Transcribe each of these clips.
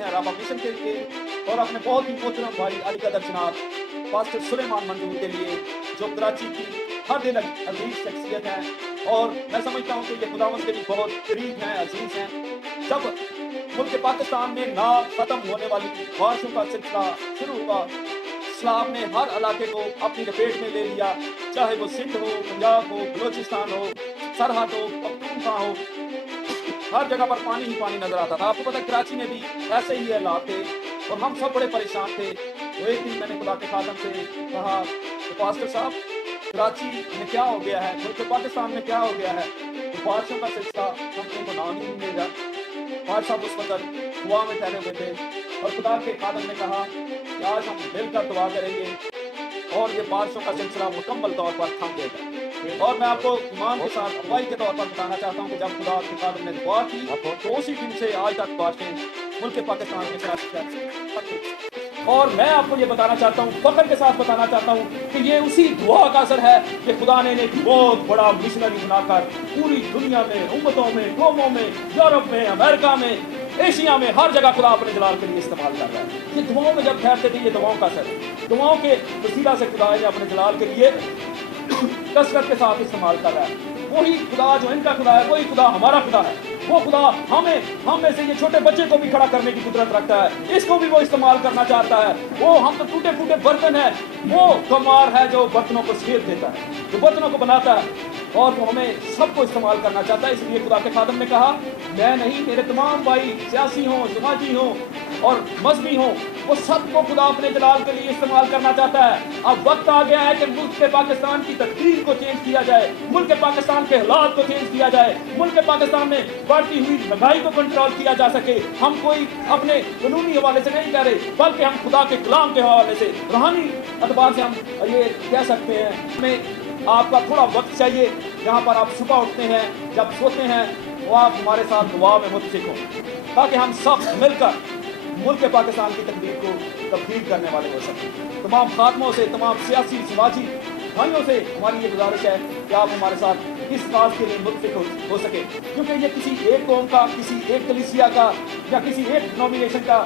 हैं Rafa mission के लिए और अपने बहुत ही मोहतरम भाई अली कदर जनाब पास्टर सुलेमान मंजूर के लिए जो कराची की हर दिन अजीज शख्सियत है और मैं समझता हूँ कि ये खुदावंद के भी बहुत करीब हैं, अजीज हैं। जब मुल्क पाकिस्तान में ना ख़त्म होने वाली बारिशों का सिलसिला शुरू हुआ, इस्लाम ने हर इलाके को अपनी लपेट में ले लिया, चाहे वो सिंध हो, पंजाब हो, बलोचिस्तान हो, सरहद हो, पख्तूनख्वा हो, हर जगह पर पानी ही पानी नजर आता था। आपको पता है कराची में भी ऐसे ही हालात थे और हम सब बड़े परेशान थे। तो एक दिन मैंने खुदा के खादम से कहा कि पास्टर साहब कराची में क्या हो गया है, मुल्क पाकिस्तान में क्या हो गया है। तो बारिशों का सिलसिला हमने को नाम ही नहीं मिलेगा। पास्टर साहब उस वक्त दुआ में ठहरे हुए थे और खुदा के खादम ने कहा कि आज हम मिलकर दुआ करेंगे और ये बारिशों का सिलसिला मुकम्मल तौर पर थम गया। और मैं आपको ईमान के साथ अगवाई के तौर पर बताना चाहता हूँ कि जब खुदा के खादम ने दुआ की तो उसी दिन से आज तक बारिशें मुल्क पाकिस्तान के साथ। और मैं आपको ये बताना चाहता हूँ, फख्र के साथ बताना चाहता हूँ कि ये उसी दुआ का असर है कि खुदा ने एक बहुत बड़ा मिशनरी बनाकर पूरी दुनिया में, उम्मतों में, कौमों में, यूरोप में, अमेरिका में, एशिया में, हर जगह खुदा अपने जलाल के लिए इस्तेमाल कर रहा है। ये दुआओं में जब ठहरते थे, ये दुआओं का असर है। दुआओं के वसीला से खुदा ने अपने जलाल के लिए कसरत के साथ इस्तेमाल कर रहा है। वही खुदा जो इनका खुदा है, वही खुदा हमारा खुदा है। वो खुदा हम में से ये छोटे बच्चे को भी खड़ा करने की कुदरत रखता है, इसको भी वो इस्तेमाल करना चाहता है। वो हम तो टूटे फूटे बर्तन है, वो कमार है जो बर्तनों को शेप देता है, जो बर्तनों को बनाता है और वो हमें सबको इस्तेमाल करना चाहता है। इसलिए खुदा के खादम ने कहा मैं नहीं, मेरे तमाम भाई सियासी हों, समाजी हों और मजहबी हों, वो सबको खुदा अपने जलाल के लिए इस्तेमाल करना चाहता है। अब वक्त आ गया है कि मुल्क के पाकिस्तान की तकदीर को चेंज किया जाए, मुल्क के पाकिस्तान के हालात को चेंज किया जाए, मुल्क के पाकिस्तान में बढ़ती हुई महंगाई को कंट्रोल किया जा सके। हम कोई अपने कानूनी हवाले से नहीं कह रहे, बल्कि हम खुदा के कलाम के हवाले से, रूहानी अतबार से हम ये कह सकते हैं। हमें आपका थोड़ा वक्त चाहिए, जहाँ पर आप सुबह उठते हैं, जब सोते हैं, वो आप हमारे साथ दुआ में मुतफिक हो, ताकि हम सब मिलकर मुल्क पाकिस्तान की तकदीर को तब्दील करने वाले हो सकें। तमाम खात्मों से, तमाम सियासी समाजी भाइयों से हमारी ये गुजारिश है कि आप हमारे साथ इस काज के लिए मुतफिक हो सके, क्योंकि ये किसी एक कौम का, किसी एक कलीसिया का या किसी एक डिनोमिनेशन का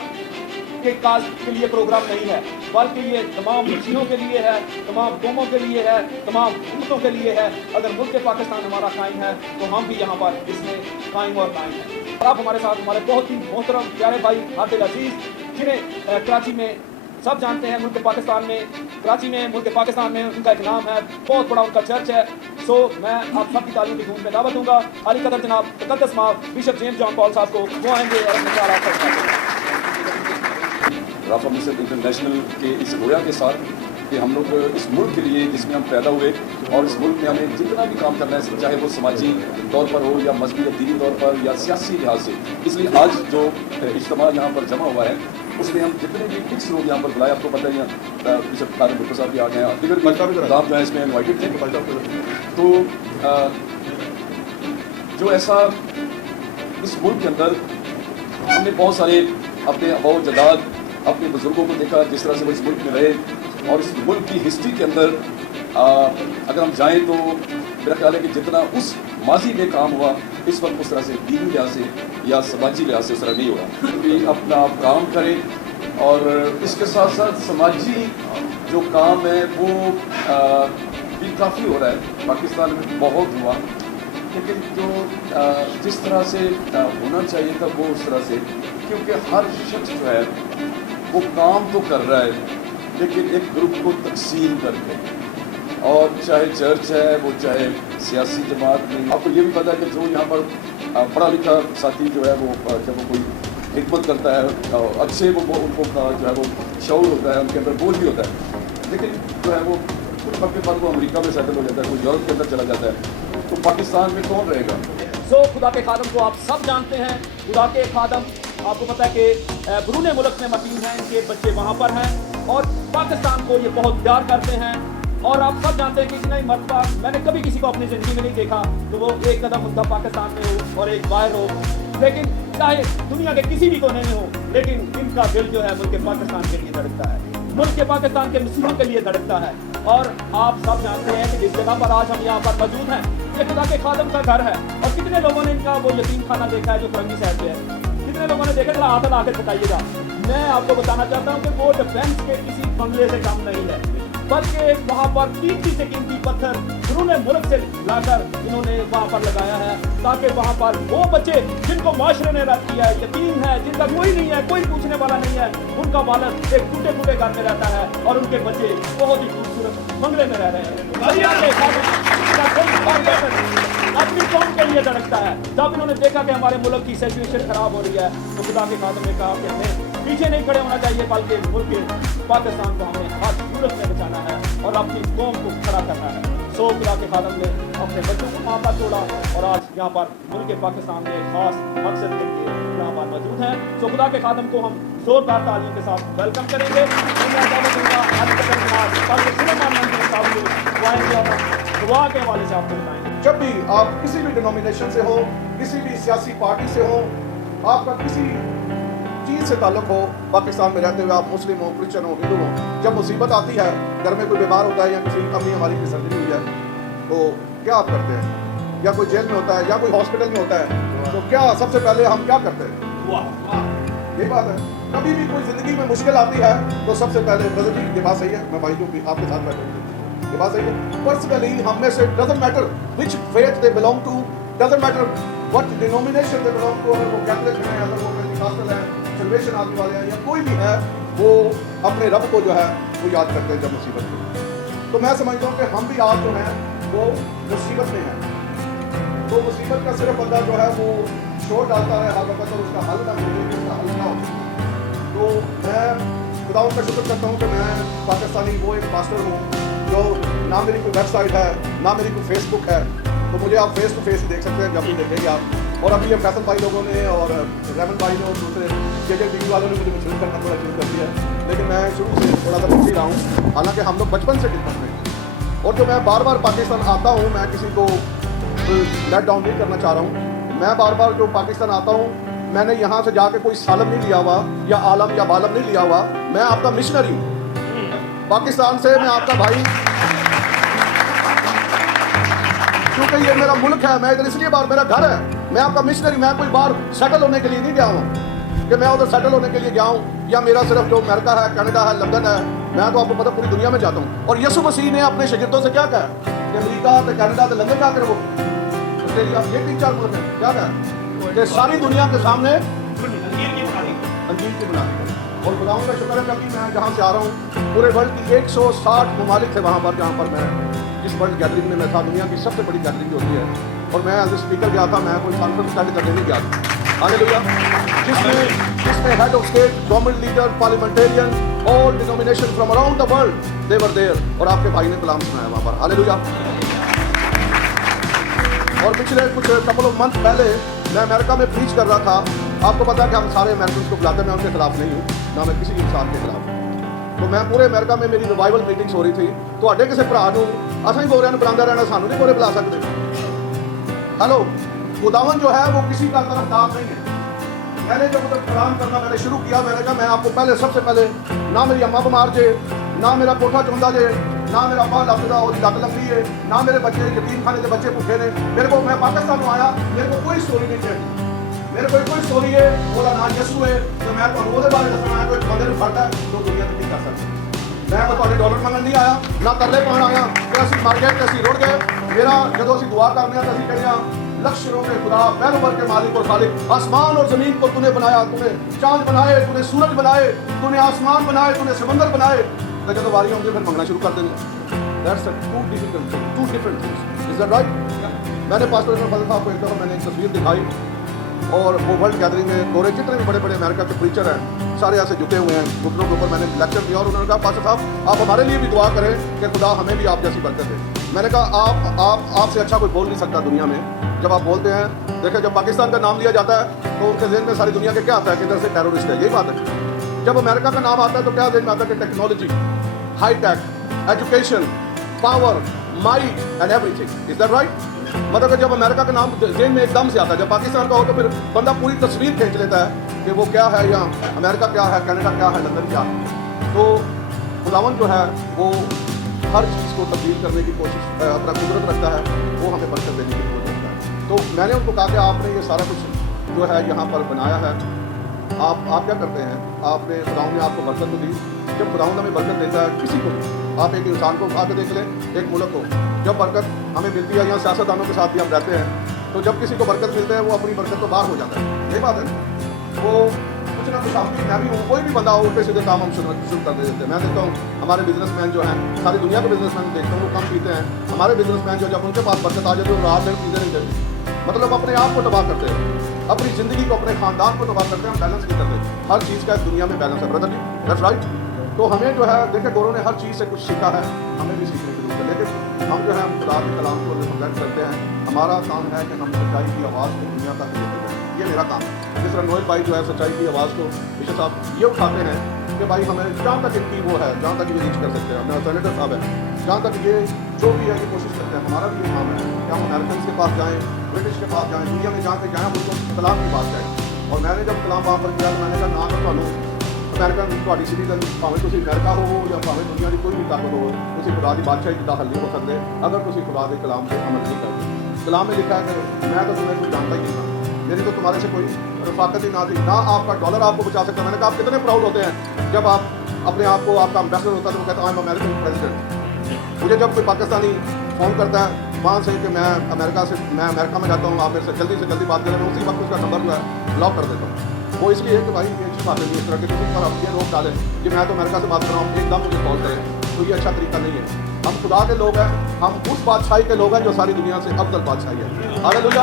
के काज के लिए प्रोग्राम नहीं है, बल्कि ये तमाम मसीहों के लिए है, तमाम कौमों के लिए है, तमाम उम्मतों के लिए है। अगर मुल्क पाकिस्तान हमारा कायम है तो हम भी यहाँ पर इसमें कायम और कायम है। और आप हमारे साथ हमारे बहुत ही मोहतरम प्यारे भाई आदिल अजीज, जिन्हें कराची में सब जानते हैं, मुल्क पाकिस्तान में, कराची में, मुल्क पाकिस्तान में उनका एक नाम है, बहुत बड़ा उनका चर्च है। सो मैं आप सबकी तालीम की धूम में दावत दूंगा। अली कदर जनाब तकद्दस माफ बिशप जेम्स जॉन पॉल साहब को वो आएंगे और अपने ख्याल आपको राफा मिशन इंटरनेशनल के इस रोया के साथ कि हम लोग इस मुल्क के लिए जिसमें हम पैदा हुए और इस मुल्क में हमें जितना भी काम करना है, चाहे वो समाजी तौर पर हो या मजहबी या दीनी तौर पर या सियासी लिहाज से। इसलिए आज जो इज्तिमा यहाँ पर जमा हुआ है उसमें हम जितने भी फिक्स लोग यहाँ पर बुलाए, आपको पता ही है बिशप खालिद भुट्टो साहब भी आ गए हैं, दीगर नाम जो है इसमें इन्वाइटेड थे। तो जो ऐसा इस मुल्क के अंदर हमने बहुत सारे अपने अबाउ जदाद, अपने बुजुर्गों को देखा जिस तरह से वो इस मुल्क में रहे और इस मुल्क की हिस्ट्री के अंदर अगर हम जाएं तो मेरा ख्याल है कि जितना उस माजी में काम हुआ इस वक्त उस तरह से दीनी लिहाज से या समाजी लिहाज से उस तरह नहीं हो रहा। क्योंकि अपना आप काम करें और इसके साथ साथ समाजी जो काम है वो भी काफ़ी हो रहा है। पाकिस्तान में बहुत हुआ, लेकिन जो जिस तरह से होना चाहिए था वो उस तरह से, क्योंकि हर शख्स जो है वो काम तो कर रहा है लेकिन एक ग्रुप को तकसीम करके, और चाहे चर्च है वो चाहे सियासी जमात में। आपको ये भी पता है कि जो यहाँ पर पढ़ा लिखा साथी जो है वो जब वो कोई हिकमत करता है अच्छे वो उनको जो है वो शऊर होता है, उनके अंदर बोझ भी होता है, लेकिन जो है वो कुछ वक्त के बाद वो अमेरिका में सेटल हो जाता है, कोई यूरोप के अंदर चला जाता है, तो पाकिस्तान में कौन रहेगा। सो खुदा के खादम को आप सब जानते हैं। खुदा के खादम आपको पता है कि बरूने मुल्क में मकीन हैं, इनके बच्चे वहाँ पर हैं और पाकिस्तान को ये बहुत प्यार करते हैं। और आप सब जानते हैं कि इतना ही मरतबा मैंने कभी किसी को अपनी ज़िंदगी में नहीं देखा तो वो एक कदम उनका पाकिस्तान में हो और एक बाहर हो, लेकिन चाहे दुनिया के किसी भी कोने में हो, लेकिन इनका दिल जो है मुल्क पाकिस्तान के लिए धड़कता है, मुल्क पाकिस्तान के मुस्लिमों के लिए धड़कता है। और आप सब जानते हैं कि जिस जगह पर आज हम यहाँ पर मौजूद हैं ये खुदा के खादम का घर है। और कितने लोगों ने इनका वो यतीम खाना देखा है जो फरंगी साहब पे है, कितने कितने लोगों ने देखा थोड़ा हाथ ला के बताइएगा। मैं आपको बताना चाहता हूँ कि वो डिफेंस के किसी बंगले से कम नहीं है, बल्कि वहाँ पर कीमती से कीमती पत्थर उन्होंने मुल्क से लाकर इन्होंने वहाँ पर लगाया है, ताकि वहाँ पर वो बच्चे जिनको माशरे ने रख दिया है, यतीम है, जिनका कोई नहीं है, कोई पूछने वाला नहीं है, उनका वालिद एक टूटे फूटे घर में रहता है और उनके बच्चे बहुत ही खूबसूरत बंगले में रह रहे हैं। अपनी कौम के लिए धड़कता है। जब इन्होंने देखा कि हमारे मुल्क की सिचुएशन खराब हो रही है, तो खुदा के खादम ने कहा कि हमें पीछे नहीं खड़े होना चाहिए, बल्कि मुल्क पाकिस्तान को हमें हर सूरत में बचाना है और अपनी कौम को खड़ा करना है। सो खुदा के खादम ने अपने बच्चों को वहाँ पर छोड़ा और आज यहाँ पर मुल्क पाकिस्तान में एक खास मकसद के लिए यहाँ पर मौजूद हैं। सो खुदा के खादम को हम जोरदार तालियों के साथ वेलकम करेंगे। दुआ के हवाले से आपको बताएंगे। जब भी आप किसी भी डिनोमिनेशन से हो, किसी भी सियासी पार्टी से हो, आपका किसी चीज़ से ताल्लुक हो, पाकिस्तान में रहते हुए आप मुस्लिम हो, क्रिश्चियन हो, हिंदू हो, जब मुसीबत आती है, घर में कोई बीमार होता है या किसी अम्मी हमारी की सर्जरी हुई है, तो क्या आप करते हैं? या कोई जेल में होता है या कोई हॉस्पिटल में होता है, तो क्या सबसे पहले हम क्या करते हैं? ये बात है। कभी भी कोई ज़िंदगी में मुश्किल आती है तो सबसे पहले ब्रदर जी ये बात सही है, मैं भाई जो भी आपके साथ बैठे हूँ, ये बात सही है। पर्सनली हम में से doesn't matter which faith they belong to, doesn't matter what denomination they belong to, अगर वो कैथलिक हैं, अगर वो पेंटिकॉस्टल हैं, सेलिब्रेशन आदि वाले हैं या कोई भी है, वो अपने रब को जो है वो याद करते हैं जब मुसीबत में। तो मैं समझता हूँ कि हम भी आप जो हैं वो मुसीबत में हैं, तो मुसीबत का सिर्फ बंदा जो है वो शोर डालता है हर वक्त और उसका हल ना मिले, उसका हल ना हो। तो मैं खुदाओं का शुक्र करता हूँ कि मैं पाकिस्तानी वो एक पास्टर हूँ जो ना मेरी कोई वेबसाइट है, ना मेरी कोई फेसबुक है, तो मुझे आप फेस टू फेस ही देख सकते हैं जब भी देखेंगे आप। और अभी ये फैसल भाई लोगों ने और रेमन भाई ने और दूसरे JJTV वालों ने मुझे शुरू करना थोड़ा शुरू कर दिया, लेकिन मैं शुरू से थोड़ा सा पूछ ही रहा हूँ, हालांकि हम लोग बचपन से खिदमत में। और जो मैं बार बार पाकिस्तान आता हूँ, मैं किसी को लेट डाउन नहीं करना चाह रहा हूँ, मैं बार बार जो पाकिस्तान आता हूँ, मैंने यहाँ से जाके कोई सालम नहीं लिया हुआ या आलम या बालम नहीं लिया हुआ, मैं आपका मिशनरी हूँ पाकिस्तान से, मैं आपका भाई, क्योंकि ये मेरा मुल्क है, मैं इधर इसलिए बार मेरा घर है, मैं आपका मिशनरी। मैं कोई बाहर सेटल होने के लिए नहीं गया हूँ कि मैं उधर सेटल होने के लिए गया हूँ, या मेरा सिर्फ जो अमेरिका है, कनाडा है, लंदन है, मैं तो आपको पता पूरी दुनिया में जाता हूँ। और यीशु मसीह ने अपने शागिर्दों से क्या कहा कि अमेरिका तो कनाडा तो लंदन जाकर वो ऑस्ट्रेलिया, ये 3-4 मुल्क हैं, क्या कहा कि सारी दुनिया के सामने अंजीर की बना दी। और खुदावंद का शुक्र है कि अभी मैं जहाँ से आ रहा हूँ, पूरे वर्ल्ड की 160 ममालिक थे वहाँ पर, जहाँ पर मैं जिस वर्ल्ड गैदरिंग में मैं था, दुनिया की सबसे बड़ी गैदरिंग होती है, और मैं एज ए स्पीकर गया था, मैं कोई कॉन्फ्रेंस स्टार्ट करने नहीं गया था। हालेलुया। जिसमें head of state, government leader, parliamentarian, all denomination from around the world they were there, और आपके भाई ने कलाम सुनाया वहाँ पर। हालेलुया। और पिछले कुछ कपल ऑफ मंथ पहले मैं अमेरिका में प्रीच कर रहा था। आपको पता है कि हम सारे अमेरिकन को बुलाते हैं, मैं उनके खिलाफ नहीं हूँ, ना मैं किसी इंसान के खिलाफ। तो मैं पूरे अमेरिका में मेरी रिवाइवल मीटिंग्स हो रही थी, तो अड्डे किसी भरा नूं असां गोरियां नूं बुलांदा रहना, सानू नहीं गोरे बुला सकते। हेलो, खुदावन जो है वो किसी का तरफदार नहीं है। मैंने जब उधर कलाम करना मैंने शुरू किया, मैंने कहा मैं आपको पहले सबसे पहले, ना मेरी अम्मा बीमार जे, ना मेरा कोठा चुंदा जे, ना मेरा बाल लफदा और लत लंबी है, ना मेरे बच्चे यतीम खाने के बच्चे भूखे ने। मेरे को, मैं पाकिस्तान में आया, मेरे को कोई स्टोरी नहीं चाहिए, मेरे कोई स्टोरी है, बोला ना यसू है, तो मैं तो वो बारे दसना है, कोई बंदे में फर्क है तो दुनिया नहीं कर सकते। मैं तो थोड़े डॉलर मंगन नहीं आया, ना तरले पाउण आया कि असीं मर गए कि असीं रुड़ गए। मेरा जदों असीं दुआ करने तो असीं कहने लक्ष्य के खुदा, पहले वर्ग के मालिक और खालिक, आसमान और जमीन को तूने बनाया, तूने चांद बनाए, तूने सूरज बनाए, तूने आसमान बनाए, तूने समंदर बनाए। तो जब वारी होंगे फिर मंगना शुरू कर देंगे। That's two different things. Is that right? मैंने पास्टर फजल साहब को एक दफ़ा मैंने एक तस्वीर दिखाई, और वो वर्ल्ड गैदरिंग में गोरे जितने भी बड़े बड़े अमेरिका के प्रीचर हैं, सारे ऐसे झुके हुए हैं, घुटनों के ऊपर मैंने लेक्चर दिया, और उन्होंने कहा पास्टर साहब आप हमारे लिए भी दुआ करें कि खुदा हमें भी आप जैसी बरकत दे। मैंने कहा आपसे अच्छा कोई बोल नहीं सकता दुनिया में। जब आप बोलते हैं, देखिए जब पाकिस्तान का नाम लिया जाता है तो उनके जहन में सारी दुनिया के क्या आता है कि इधर से टेररिस्ट है, यही बात है। जब अमेरिका का नाम आता है तो क्या जहन में आता है कि technology, high tech, education, power, might and everything. Is that right? मतलब कि जब अमेरिका का नाम जेन में एकदम से आता है, जब पाकिस्तान का हो तो फिर बंदा पूरी तस्वीर खींच लेता है कि वो क्या है, या अमेरिका क्या है, कनाडा क्या है, लंदन क्या है। तो खुदावन जो है वो हर चीज़ को तब्दील करने की कोशिश, अपना कुदरत रखता है, वो हमें बरकत देने की कोशिश करता है। तो मैंने उनको कहा कि आपने ये सारा कुछ जो है यहाँ पर बनाया है, आप क्या करते हैं, आपने खुदावंद ने आपको बरकत तो दी। जब खुदावंद हमें बरकत देता है किसी को भी, आप एक इंसान को आके देख लें, एक मुल्क को, जब बरकत हमें मिलती है या सियासतदानों के साथ भी हम रहते हैं, तो जब किसी को बरकत मिलता है वो अपनी बरकत तो बाहर हो जाता है। यही बात है, वो कुछ ना कुछ आपकी, मैं भी हूँ, कोई भी बंदा हो, उल्टे सीधे काम हम शुरू कर देते हैं। मैं देखता हूँ हमारे बिजनेसमैन जो हैं, सारी दुनिया के बिजनेसमैन देखता हूँ, वो कम पीते हैं। हमारे बिजनेसमैन जो जब उनके पास बरकत आ जाती है वो रात दिन पीते नहीं देते, मतलब अपने आप को तबाह करते हैं, अपनी ज़िंदगी को, अपने खानदान को तबाह करते हैं, हम बैलेंस नहीं करते। हर चीज़ का इस दुनिया में बैलेंस है ब्रदर जी, दैट्स राइट। तो हमें जो है, देखिए गोरों ने हर चीज़ से कुछ सीखा है, हमें भी सीखने की जरूरत है, लेकिन हम जो है खुदा के कलाम को रिप्रेजेंट करते हैं। हमारा काम है कि हम सच्चाई की आवाज़ को दुनिया तक लेकर जाएं, ये मेरा काम है। जिस तरह नोएल भाई जो है सच्चाई की आवाज़ को विशेष साहब ये उठाते हैं कि भाई हमें जहाँ तक इनकी वो है, जहाँ तक ये रीच कर सकते हैं, हमें सेनेटर साहब है, जहाँ तक ये जो भी है ये कोशिश करते हैं। हमारा भी ये काम है कि हम अमेरिकन के पास जाएँ, ब्रिटिश के पास जाएँ, दुनिया में जहाँ पे जाएँ उनको कलाम की बात जाए। और मैंने जब कलाम वहाँ पर किया तो मैंने कहा ना तो थानू अमेरिकन थोड़ी सिटीजन भावें तुम अमेरिका हो या भावें दुनिया की कोई भी ताकत हो, तुम खुदा की बादशाही की दाखिल नहीं हो सकते अगर तुम खुदा के कलाम से अमल नहीं करते। कलाम में लिखा है कि मैं तो तुम्हें कुछ जानता ही नहीं था, मेरी तो तुम्हारे से कोई रफाकत ही ना थी, ना आपका डॉलर आपको बचा सकता। मैंने कहा आप कितने प्राउड होते हैं जब आप अपने आप को, आपका एम्बेसडर होता है तो वो कहता है आई एम अमेरिकन प्रेसिडेंट। मुझे जब कोई पाकिस्तानी फ़ोन करता है वहाँ से कि मैं अमेरिका में जाता हूँ, आप मेरे से जल्दी बात करें, मैं उसी वक्त उसका नंबर जो है ब्लॉक कर देता हूँ। वो इसलिए है कि भाई ये अच्छी बात है, इस तरह के किसी पर आप ये रोक डालें कि मैं तो अमेरिका से बात कर रहा हूँ, एकदम मुझे कॉल करें, तो ये अच्छा तरीका नहीं है। हम खुदा के लोग हैं, हम उस बादशाही के लोग हैं जो सारी दुनिया से अफजल बादशाही है। हालेलुया।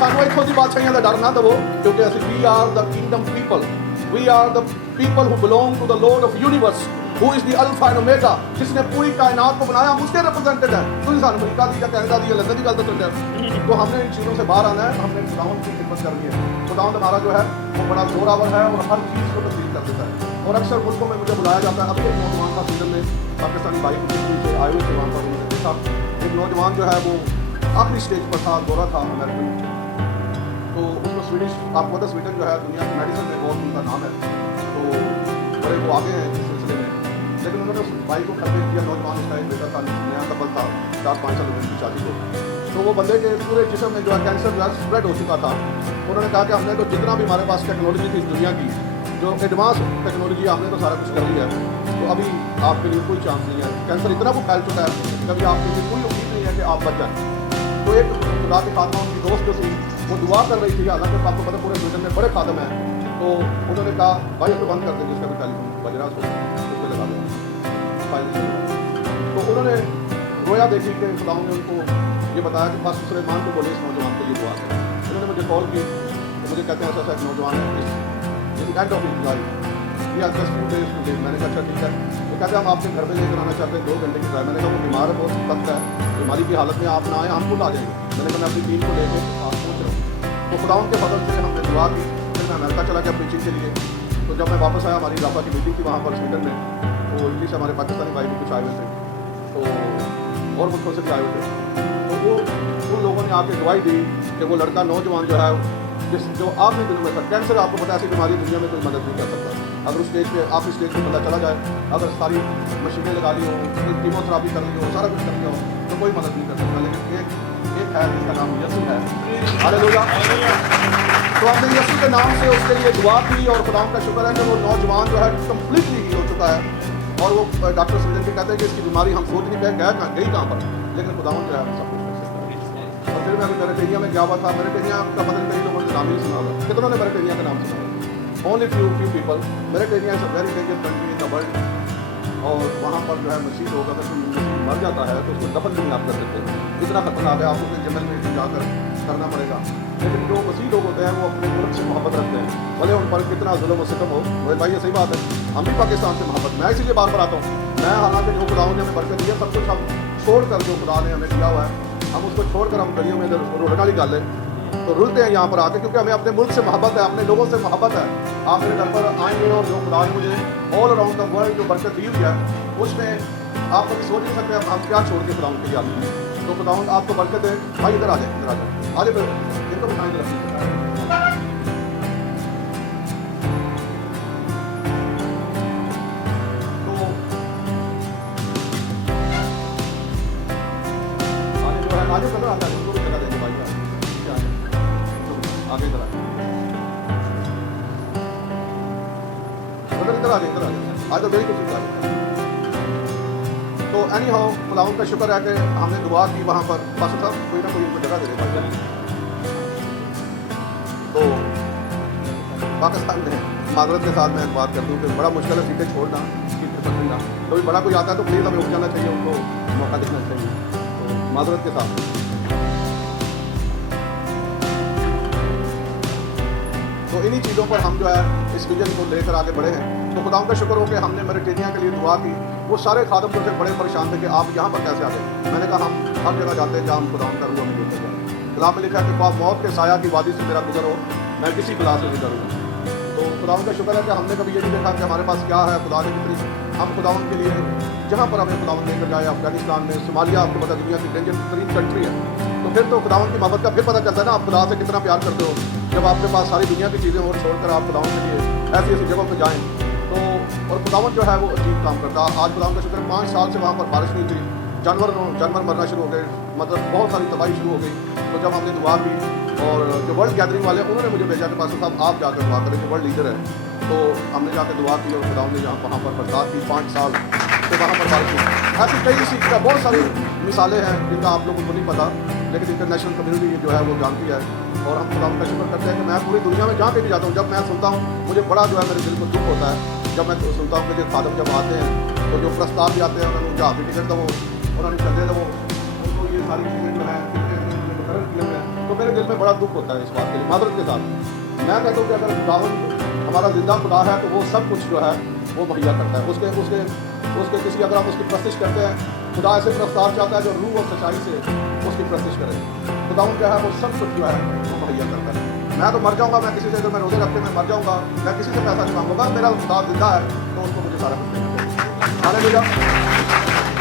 सानू इत्थों दी बादशाहियां दा डर ना दवो, क्योंकि असि we are the kingdom people, we are the people who belong to the Lord of universe who is the alpha and omega, जिसने पूरी कायनात को बनाया, हम उसके रिप्रेजेंटेड है। तो इंसान अमेरिका दी या कनाडा दी या लंदन की गल तो चलते हैं, तो हमने इन चीज़ों से बाहर आना है, हमने खुदावंद की खिदमत करनी है। खुदावंद हमारा जो है वो बड़ा जोरावर है और हर चीज़ को तब्दील कर देता है। और अक्सर मुल्कों में मुझे बुलाया जाता है। अभी एक नौजवान का सीजन में पाकिस्तानी बाइक से आए हुए थे, वहाँ पर उन्होंने देखा एक नौजवान जो है वो आखिरी स्टेज पर था, गोरा था अमेरिकन, तो उसको स्वीडिश, आपको पता स्वीडन जो है दुनिया की मेडिसिन में बहुत उनका नाम है, तो बड़े वो आगे हैं इस सिलसिले में। लेकिन उन्होंने उस भाई को खरीद किया, नौजवान उसका एक बेटा था, नया कपल था, 4-5 साल उम्र की शादी को, तो वो बंदे के पूरे जिस्म में जो है कैंसर जो है स्प्रेड हो चुका था। उन्होंने कहा कि हमने तो जितना भी हमारे पास टेक्नोलॉजी थी इस दुनिया की, जो एडवांस टेक्नोलॉजी, हमने तो सारा कुछ कर लिया है, तो अभी आपके लिए कोई चांस नहीं है। कैंसर इतना वो फैल चुका है कि अभी आपके लिए कोई उम्मीद नहीं है कि आप बच जाएँ। तो एक खुदा की खातमा उनकी दोस्त जो थी वो दुआ कर रही थी, हालांकि आपको पता पूरे ब्रिटेन में बड़े खादम हैं, तो उन्होंने कहा भाई तो बंद कर देंगे इसका भी टेलीफोन बज रहा उसको उस पर लगा दो। तो उन्होंने रोया देखी कि खुदाओं ने उनको ये बताया कि पास्टर सुलेमान को बोले इस नौजवान के लिए दुआ करें। उन्होंने मुझे कॉल की, तो मुझे कहते हैं ऐसा एक नौजवान है इस एंड ऑफ हिज लाइफ, ये आज 10 डेज टू डेज। मैंने कहा अच्छा ठीक है। तो कहते हैं हम आपके घर पे लेकर आना चाहते हैं, 2 घंटे की ड्राइव। मैंने कहा वो बीमार है, बहुत सख्त है, बीमारी की हालत में आप ना आए, हम खुद आ जाएंगे। मैंने कहा मैं अपनी टीम को लेकर आप पहुँच रहा हूँ। तो खुदाउन के बदल से हमने दुआ की, फिर मैं अमेरिका चला गया प्रीचिंग के लिए। तो जब मैं वापस आया, हमारी राफा की मीटिंग थी वहाँ पर स्वीडन में, तो इटली से हमारे पाकिस्तानी भाई भी कुछ आए हुए थे, तो और मुल्कों से भी आए हुए थे। तो वो उन लोगों ने आके गवाही दी कि वो लड़का नौजवान जो है जो आखिरी दिनों में था, कैंसर आपको पता है ऐसी बीमारी दुनिया में कोई मदद नहीं कर सकता। अगर उस स्टेज पे आखिरी स्टेज पे बंदा चला जाए, अगर सारी मशीनें लगा ली हो, कीमोथेरेपी कर ली हो, सारा कुछ कर लिया हो, तो कोई मदद नहीं कर सकता। लेकिन एक है जिसका नाम यसू है। हालेलुया। तो हमने यसू के नाम से उसके लिए दुआ की और खुदा का शुक्र है कि वो नौजवान जो है कम्प्लीटली हील हो चुका है। और वो डॉक्टर सुजन के कहते हैं कि इसकी बीमारी हम सोच नहीं पाए गई कहाँ पर, लेकिन खुदावन जो है सब कुछ कर सकता है। और फिर मैं अभी मेरिटेनिया में गया हुआ था। मेरिटेनिया का पता नहीं कई लोगों ने नाम नहीं सुना होगा, कितनों ने मेरिटेनिया का नाम सुना होगा? Only few people. Mauritania is a very dangerous country in the world. और वहाँ पर जो है मसीह होगा, अगर कोई मर जाता है तो उसको दफन भी नहीं आप कर सकते, इतना खतरनाक है, आपको कोई जंगल में जाकर करना पड़ेगा। लेकिन जो मसीह लोग होते हैं वो अपने मुल्क से मोहब्बत रखते हैं, भले उन पर कितना जुल्म और सितम हो। मेरे भाई ये सही बात है, हम भी पाकिस्तान से मोहब्बत, मैं इसीलिए बार बार आता हूँ। मैं हालांकि जो खुदा ने हमें बरकत दी है, सब कुछ हम छोड़ कर, जो खुदा ने हमें दिया हुआ है, हम उसको छोड़कर हम गलियों में इधर रोडना निकाल लें तो रुलते हैं यहाँ पर आके, क्योंकि हमें अपने मुल्क से मोहब्बत है, अपने लोगों से मोहब्बत है। आप मेरे घर पर आएंगे और जो खुदा ने मुझे ऑल अराउंड द वर्ल्ड जो बरकत दी हुई है, उसमें आप कभी सोच नहीं सकते हम क्या छोड़ के खुदाउन के लिए आते हैं। तो खुदाउन आपको बरकत है। भाई इधर आ जाए, इधर आ जाए, आगे फिर इनको बिठाएं इधर। तो आगे जो है आगे कदर आता है, उनको भी जगह देंगे भाई, आगे इधर आए। इधर आ जाए, इधर आ जाए, आज तो मेरी कुर्सी पर आ जाए। तो एनी हाउ खुदावंद का शुक्र है कि हमने दुआ की वहाँ पर, बस साहब कोई ना कोई उनको जगह दे देगा। तो पाकिस्तान में माजरत के साथ मैं बात करती हूँ कि बड़ा मुश्किल है सीटें छोड़ना, सीटें पकड़ना। कभी बड़ा कोई आता है तो प्लीज़ हमें उठ जाना चाहिए, उनको मौका देना चाहिए। तो माजरत के साथ तो इन्हीं चीज़ों पर हम जो है इस विजन को लेकर आगे बढ़े हैं। तो खुदा का शुक्र हो कि हमने मेरिटेनिया के लिए दुआ की। वो सारे खादम मुझसे बड़े परेशान थे कि आप यहाँ पर कैसे आ गए। मैंने कहा हम हर जगह जाते हैं जहाँ हम खुदा का रूह मिलते हैं। कलाम में लिखा है कि मौत के साया की वादी से मेरा गुजर हो, मैं किसी खुदा से नहीं डरूंगा। तो खुदा का शुक्र है कि हमने कभी ये नहीं देखा कि हमारे पास क्या है, खुदा ने कितनी हम खुदा के लिए जहाँ पर हमें खुदा लेकर जाए, अफगानिस्तान में, सोमालिया, आपको पता दुनिया की डेंजर तरीन कंट्री है। तो फिर तो खुदा की मोहब्बत का फिर पता चलता है ना, आप खुदा से कितना प्यार करते हो जब आपके पास सारी दुनिया की चीज़ें और छोड़कर आप खुदा के लिए ऐसी ऐसी जगहों पर जाएँ। तो और खुदावंद जो है वो अजीब काम करता। आज खुदा का शुक्र 5 साल से वहाँ पर बारिश नहीं थी, जानवर मरना शुरू हो गए, मतलब बहुत सारी तबाही शुरू हो गई। तो जब हमने दुआ की और जो वर्ल्ड गैदरिंग वाले उन्होंने मुझे भेजा कि पास्टर साहब आप जाकर दुआ करें, जो वर्ल्ड लीडर है। तो हमने जाकर दुआ की और खुदा ने यहाँ वहाँ पर बरसात की 5 साल तो वहाँ पर बारिश हुई। ऐसी कई सीख बहुत सारी मिसालें हैं जिनका आप लोगों को नहीं पता, लेकिन इंटरनेशनल कम्युनिटी जो है वो जानती है। और हम खुदा का शुक्र करते हैं कि मैं पूरी दुनिया में जहाँ पे भी जाता हूँ, जब मैं सुनता हूँ मुझे बड़ा जो है मेरे दिल को दुख होता है जब मैं सुनता हूँ कि जो खादम जब आते हैं तो जो प्रस्ताव भी आते हैं उन्होंने जहाँ भी टिकट दो, उन्होंने चलते दो, उनको ये सारी चीज़ें जो है मुकर्रर किए हुए हैं। तो मेरे दिल में बड़ा दुख होता है इस बात के लिए। मादरत के साथ मैं कहता हूँ कि अगर खुदावंद हमारा जिंदा खुदा है तो वो सब कुछ जो है वो मुहैया करता है। उसके उसके उसके किसी अगर हम उसकी प्रस्तिश करते हैं, खुदा ऐसे प्रस्ताव चाहता है जो रूह और सच्चाई से उसकी प्रस्तिश करे। खुदावंद क्या है वो सब कुछ जो है वो मुहैया करता है। मैं तो मर जाऊँगा, मैं किसी से अगर मैं रोज़े रखते मैं मर जाऊँगा, मैं किसी से पैसा नहीं मांगूंगा, मेरा खुदा जिंदा है तो उसको मुझे सारा कुछ देना। हालेलुया।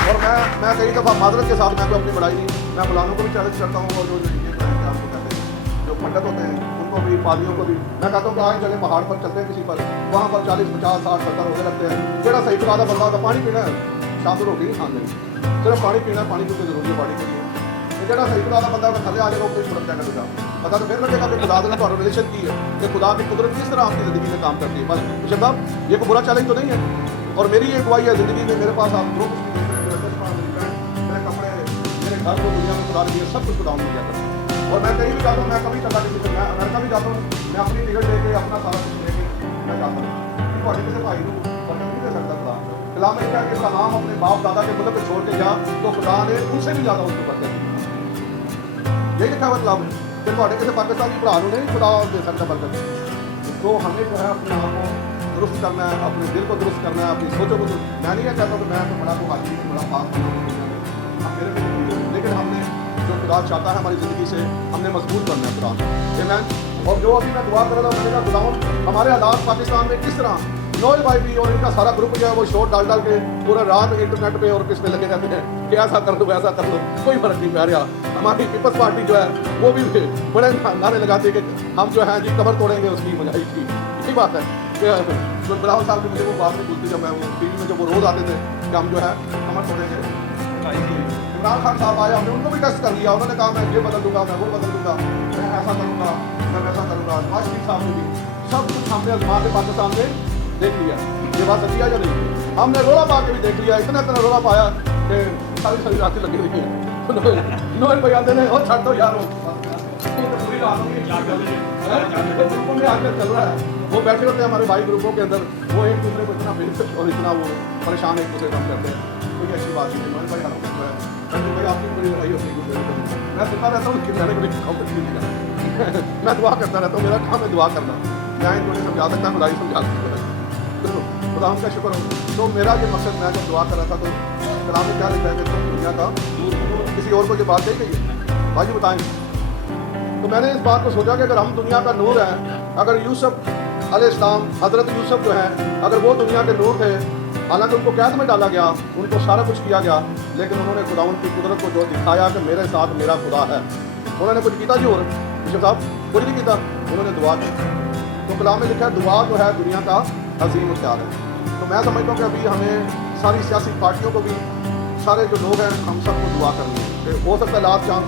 और मैं कई दफ़ा मादरत के साथ मैं तो अपनी बड़ाई नहीं, मैं मौलानों को भी चैलेंज करता हूँ और जो ये आपको कहते हैं जो पंडित होते हैं उनको भी, पादियों को भी मैं कहता हूँ कि आज चले पहाड़ पर चलते हैं किसी पर, वहाँ पर 40, 50, 60, 70 रोज़े रखते हैं। जेड़ा सही खुदा बंदा होगा पानी पीना है, शाम को रोटी नहीं खानी, सिर्फ पानी पीना है, पानी क्योंकि जरूरी है पानी के लिए। जेड़ा सही खुदा बंदा होगा थले आ जाएगा वो छुड़क जाएगा दूसरा, पता तो फिर लगेगा कि खुदा ने तो रिलेशन की है कि खुदा की कुदरत किस तरह आपकी ज़िंदगी में काम करती है। बस मुझे साहब ये कोई बुरा चैलेंज तो नहीं है। और मेरी ये गवाही है ज़िंदगी में मेरे पास आप जो कुछ भी देख रहे हैं, मेरे कपड़े, मेरे घर को दुनिया में खुदा ने दिए, सब कुछ खुदा ने दिया करता है। और मैं कहीं भी जाता हूँ, मैं कभी चलता किसी से, मैं अमेरिका भी जाता हूँ, मैं अपनी टिकट लेके अपना सारा कुछ लेके मैं जाता हूँ। थोड़े किसी भाई को नहीं दे सकता खुदा। खुदा में क्या कि सलाम अपने बाप दादा के मुल्क पे छोड़ के जा तो खुदा ने उनसे भी ज़्यादा उसको बरकत दी। यही लिखा हुआ कलाम में कि थोड़े किसी पाकिस्तानी भरा नहीं खुदा दे सकता बरकत। तो हमें जो है अपने आप को दुरुस्त करना है, अपने दिल को दुरुस्त करना है, अपनी सोचों को दुरुस्त। मैं नहीं ये कहता कि मैं तो बड़ा को हाथी बड़ा पास मेरे, लेकिन हमने जो खुदा चाहता है हमारी ज़िंदगी से हमने मजबूत बनना है खुदा में। और जो अभी मैं दुआ कर रहा था मैंने कहा खुदा हमारे हालात पाकिस्तान में किस तरह नोएल भाई भी और इनका सारा ग्रुप जो है वो शोर डाल के पूरा रात इंटरनेट पे और किस पे लगे रहते हैं कि ऐसा कर लो वैसा कर लो, कोई फर्क नहीं पड़ रहा। हमारी पीपल्स पार्टी जो है वो भी बड़े नारे लगाती है कि हम जो है जी कमर तोड़ेंगे उसकी मजाई की। यही बात है कि बिलावल साहब ने मुझे वो बात नहीं बोलती जब मैं वो टीवी में जब वो रोज़ आते थे कि हम जो है कमर तोड़ेंगे। इमरान खान साहब आए, हमने उनको भी टेस्ट कर लिया, उन्होंने कहा मैं ये बदल दूंगा, मैं वो बदल दूंगा, मैं ऐसा करूँगा, मैं वैसा करूँगा। नवाज शरीफ साहब ने भी सब कुछ हमने आजमा के पाकिस्तान में देख लिया। ये बात सच्ची है या नहीं? हमने रोला पा के भी देख लिया, इतना रोला पाया कि सारी रातें लगी रही हैं। नोएल भाई आते हैं और छाट दो यार पूरी रात ग्रुपों में आकर चल रहा है। वो बैठे होते हैं हमारे भाई ग्रुपों के अंदर, वो एक दूसरे को इतना फिर और इतना वो परेशान एक दूसरे काम करते हैं। कोई अच्छी बात नहीं। नोएल भाई हाथ है रंजू भाई आपकी बड़ी लड़ाई होती है, मैं सुनता रहता हूँ किनारे को भी मैं दुआ करता रहता हूँ, मेरा काम है दुआ करना। मैं इनको नहीं समझा सकता, खुदाई समझा सकता है। खुदा का शुक्र हो। तो मेरा ये मकसद मैं जब दुआ कर रहा था तो कलाम में क्या लिखा है कि तुम दुनिया का किसी और को ये बात कही गई है भाई बताएंगे। तो मैंने इस बात को सोचा कि अगर हम दुनिया का नूर हैं, अगर यूसुफ अलैहिस्सलाम हज़रत यूसुफ जो हैं अगर वो दुनिया के नूर थे, हालांकि उनको कैद में डाला गया, उनको सारा कुछ किया गया, लेकिन उन्होंने खुदावंद की कुदरत को जो दिखाया कि मेरे साथ मेरा खुदा है। उन्होंने कुछ किया जी और बिशप साहब कुछ नहीं किया, उन्होंने दुआ की। तो कलाम में लिखा है दुआ जो है दुनिया का अजीम हथियार है। तो मैं समझता हूँ कि अभी हमें सारी सियासी पार्टियों को भी, सारे जो लोग हैं, हम सबको दुआ करनी है कि हो सकता है लास्ट चांस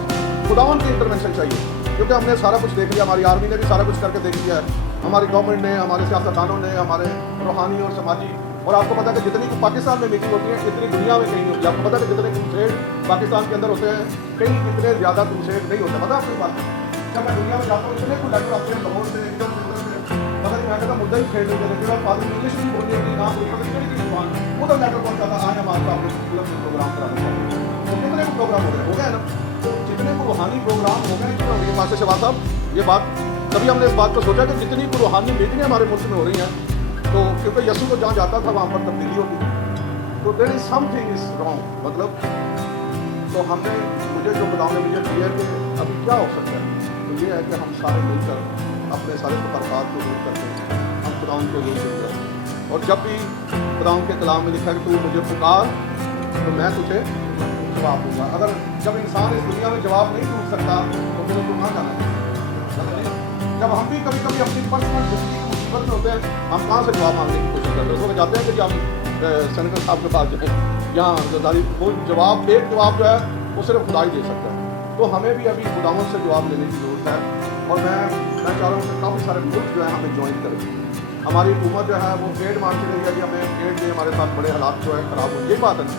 खुदावंद की इंटरवेंशन चाहिए, क्योंकि हमने सारा कुछ देख लिया, हमारी आर्मी ने भी सारा कुछ करके देख लिया है। हमारी गवर्नमेंट ने, हमारे सियासतदानों ने, हमारे रूहानी और समाजी, और आपको पता है कि जितनी पाकिस्तान में मीटिंग होती है इतनी दुनिया में कहीं नहीं होती। आपको पता है कि जितने क्रूसेड पाकिस्तान के अंदर होते हैं कहीं इतने ज़्यादा क्रूसेड नहीं होते। पता है आपको बात? जब मैं दुनिया में जाता हूँ इतने कोई लेटर आते हैं लाहौर से, इधर से, उधर से, पता नहीं मैं कहता मुद्दा ही खेल रहे थे, आप आदमी इंग्लिश भी बोलिए कि ना कोई पता नहीं की जुबान, उधर लेटर पहुँचाता आए हम आपका प्रोग्राम कराने चाहिए। तो कितने को प्रोग्राम हो गए ना, तो जितने को रूहानी प्रोग्राम हो गए कितने हो गए मास्टर शहबाज साहब, ये बात तभी हमने इस बात को सोचा कि जितनी को रूहानी मीटिंगें हमारे मुल्क में हो रही हैं, तो क्योंकि यीशु तो जहाँ जाता था वहाँ पर तब्दीली होती थी, तो there is something is wrong, मतलब तो हमने मुझे जो खुदा ने मुझे दिया कि अभी क्या हो सकता है, तो ये है कि हम सारे मिलकर अपने सारे फर्कात को दूर करते हैं, हम खुदा को दूर करते हैं। और जब भी खुदा के कलाम में लिखा है कि तू मुझे पुकार तो मैं तुझे जवाब दूंगा। अगर जब इंसान इस दुनिया में जवाब नहीं ढूंढ सकता तो फिर उसको कहाँ जाना है? जब हम भी कभी कभी अपनी पर्सनल जिंदगी की मुसीबत में होते हैं, हम कहाँ से जवाब मांगने की कोशिश करते हैं? उसको जाते हैं कि हम सेनेटर साहब के पास जाएँ, यहाँ वो जवाब, एक जवाब जो है वो सिर्फ खुदा ही दे सकता है। तो हमें भी अभी खुदावंद से जवाब लेने की ज़रूरत है। और मैं चाह रहा हूँ कि काफ़ी सारे मुल्क जो है हमें ज्वाइन करें। हमारी हुकूमत जो है वो एड मांगती रही है कि हमें एड दे, हमारे साथ बड़े हालात जो है ख़राब हो, यही बात है ना।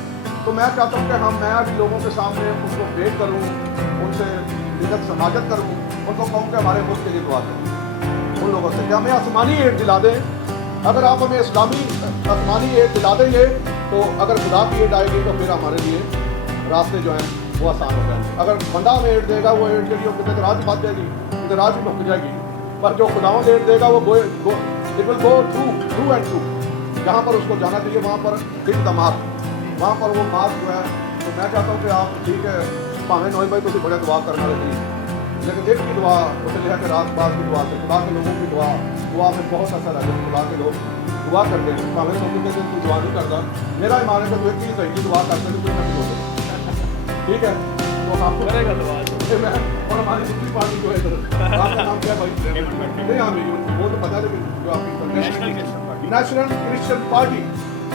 तो मैं चाहता हूँ कि मैं भी लोगों के सामने उनको वेट करूँ, उनसे निगत समाजत करूँ, उनको कहूँ कि हमारे मुल्क के लिए दुआ करूँ। उन लोगों से कि हमें आसमानी एड दिला दें। अगर आप हमें आसमानी एड दिला देंगे तो अगर खुदा की एड आएगी तो फिर हमारे लिए रास्ते जो हैं वो आसान हो जाएंगे। अगर बंदा हमें एड देगा वो एड के लिए कितने राज ही बात जाएगी, कितने राज ही रुक जाएगी, पर जो खुदावंद एड देगा वो it will go through and through. जहाँ पर उसको जाना चाहिए वहाँ पर हिट द मार्क, वहाँ पर वो मार्क जो है। तो मैं चाहता हूँ कि आप ठीक है भावें नोई भाई तुम बड़े दुआ करने वाले थे, लेकिन एक की दुआ उसे लिखा कि रात बात की दुआ से खुदा के लोगों की दुआ में बहुत असर है। जब खुदा के लोग दुआ करते हैं भावें लोगों के दिन तू दुआ नहीं करता, मेरा ईमान है कि तू एक ही सही दुआ करते तो कोई नहीं होता। ठीक है, तो आपको करेगा दुआ मैं और हमारी दूसरी पार्टी जो है इधर आपका नाम क्या भाई? नहीं हमें वो तो पता, लेकिन जो आपकी नेशनल क्रिश्चियन पार्टी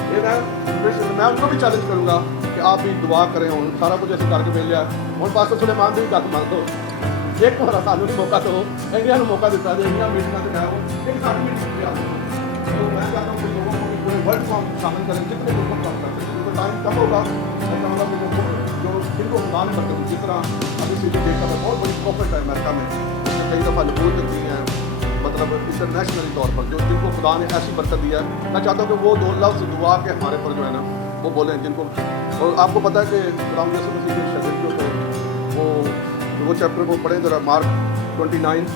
ये मैं उनको भी चैलेंज करूँगा कि आप भी दुआ करें। और सारा कुछ ऐसे करके मिल जाए और पास सुलेमान भी गल मान दो, एक बार सानू भी मौका दो, इंडिया को मौका दिता है, इंडिया मीटिंग से जाओ एक सारी मीटिंग किया। तो मैं चाहता हूँ कि लोगों को भी पूरे वर्ल्ड को शामिल करें, जितने लोग काम कर सकते हैं। तो टाइम कम होगा, मैं चाहूँगा कि लोगों जो जिनको खुदा ने करते हैं, जिस तरह अभी सीधी देखा है बहुत बड़ी प्रॉफिट है अमेरिका में, उसने कई दफ़ा लबूर करती हैं, मतलब इंटरनेशनली तौर पर जो जिनको खुदा ने ऐसी बरकत दिया है। मैं चाहता हूँ कि वो दो लफ्ज़ दुआ के हमारे पर जो है ना वो बोलें जिनको। और आपको पता है कि खुदा यीशु मसीह के शगीर्द जो थे वो चैप्टर को पढ़ें ज़रा, मार्क 29